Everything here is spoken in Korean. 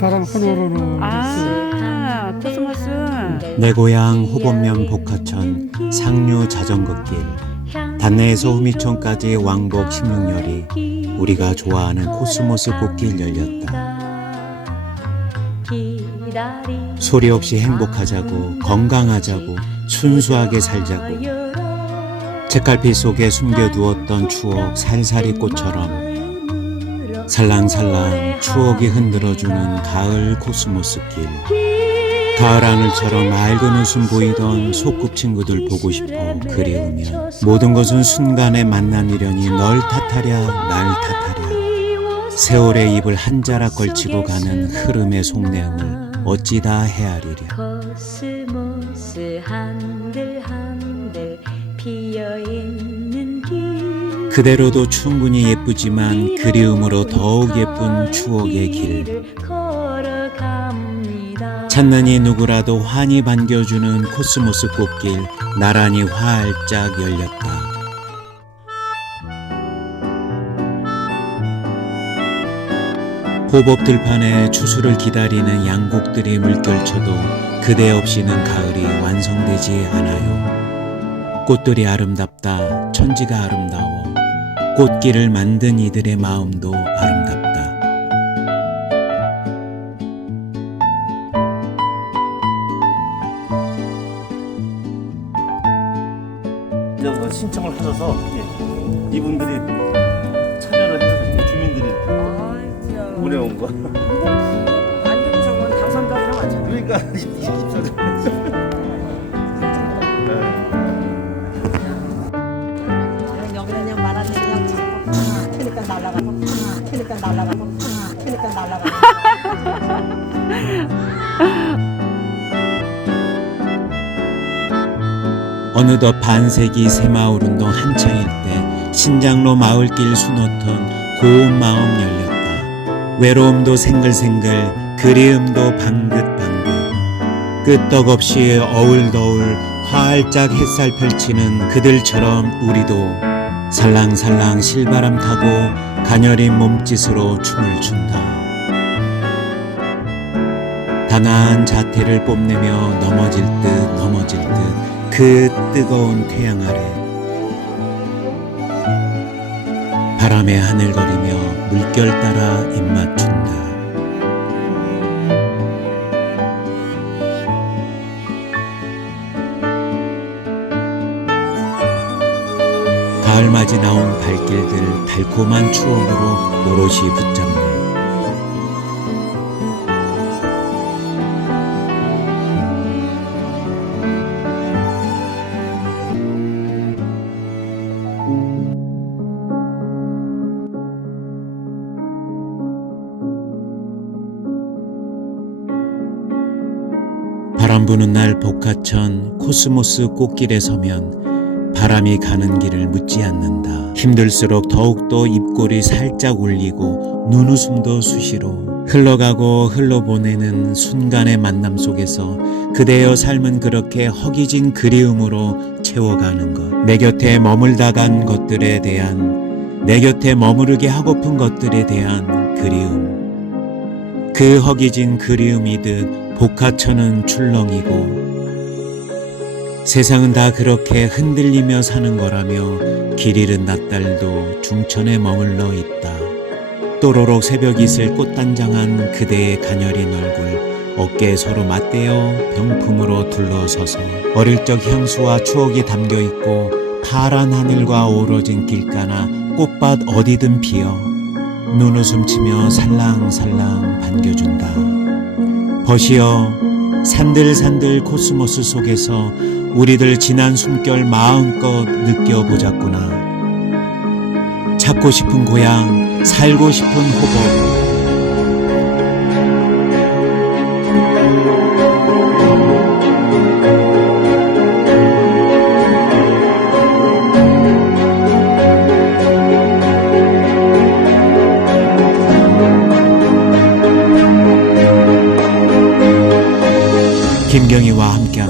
다른 헌어로는 아, 코스모스. 내 고향 호범면 복화천 상류 자전거길 단내에서 후미천까지 왕복 16열이 우리가 좋아하는 코스모스 꽃길 열렸다. 소리 없이 행복하자고 건강하자고 순수하게 살자고 책갈피 속에 숨겨두었던 추억 살살이 꽃처럼 살랑살랑 추억이 흔들어주는 가을 코스모스길. 가을 하늘처럼 맑은 웃음 보이던 소꿉 친구들 보고 싶어 그리우면 모든 것은 순간의 만남이려니 널 탓하랴 날 탓하랴. 세월의 입을 한 자락 걸치고 가는 흐름의 속내음을 어찌 다 헤아리랴. 코스모스 한들 한들 피어있는 길 그대로도 충분히 예쁘지만 그리움으로 더욱 예쁜 추억의 길이 누구라도 환히 반겨주는 코스모스 꽃길 나란히 활짝 열렸다. 호법 들판에 추수를 기다리는 양곡들이 물결쳐도 그대 없이는 가을이 완성되지 않아요. 꽃들이 아름답다, 천지가 아름다워. 꽃길을 만든 이들의 마음도 아름답다. 신청을 하셔서 예, 이분들이 참여를 해서 주민들이 보내온 거. 안 좋은 당선자들 맞죠? 그러니까 입사 날아가고 팍 그러니까 어느덧 반세기 새마을 운동 한창일 때 신장로 마을길 수놓던 고운 마음 열렸다. 외로움도 생글생글, 그리움도 방긋방긋. 끄떡없이 어울더울 활짝 햇살 펼치는 그들처럼 우리도 살랑살랑 실바람 타고 가녀린 몸짓으로 춤을 춘다. 단아한 자태를 뽐내며 넘어질 듯 넘어질 듯 그 뜨거운 태양 아래 바람에 하늘거리며 물결 따라 입맞춘다. 가을맞이 나온 발길들 달콤한 추억으로 오롯이 붙잡네. 바람 부는 날 복화천 코스모스 꽃길에 서면 바람이 가는 길을 묻지 않는다. 힘들수록 더욱더 입꼬리 살짝 올리고 눈웃음도 수시로 흘러가고 흘러보내는 순간의 만남 속에서 그대여 삶은 그렇게 허기진 그리움으로 채워가는 것. 내 곁에 머물다 간 것들에 대한 내 곁에 머무르게 하고픈 것들에 대한 그리움. 그 허기진 그리움이듯 복화천은 출렁이고 세상은 다 그렇게 흔들리며 사는 거라며 길 잃은 낯달도 중천에 머물러 있다. 또로록 새벽 이 슬 꽃단장한 그대의 가녀린 얼굴 어깨에 서로 맞대어 병품으로 둘러서서 어릴 적 향수와 추억이 담겨 있고 파란 하늘과 어우러진 길가나 꽃밭 어디든 피어 눈웃음 치며 살랑살랑 반겨준다. 버시어 산들산들 코스모스 속에서 우리들 지난 숨결 마음껏 느껴보자꾸나. 찾고 싶은 고향, 살고 싶은 호법. 김경희와 함께합니다.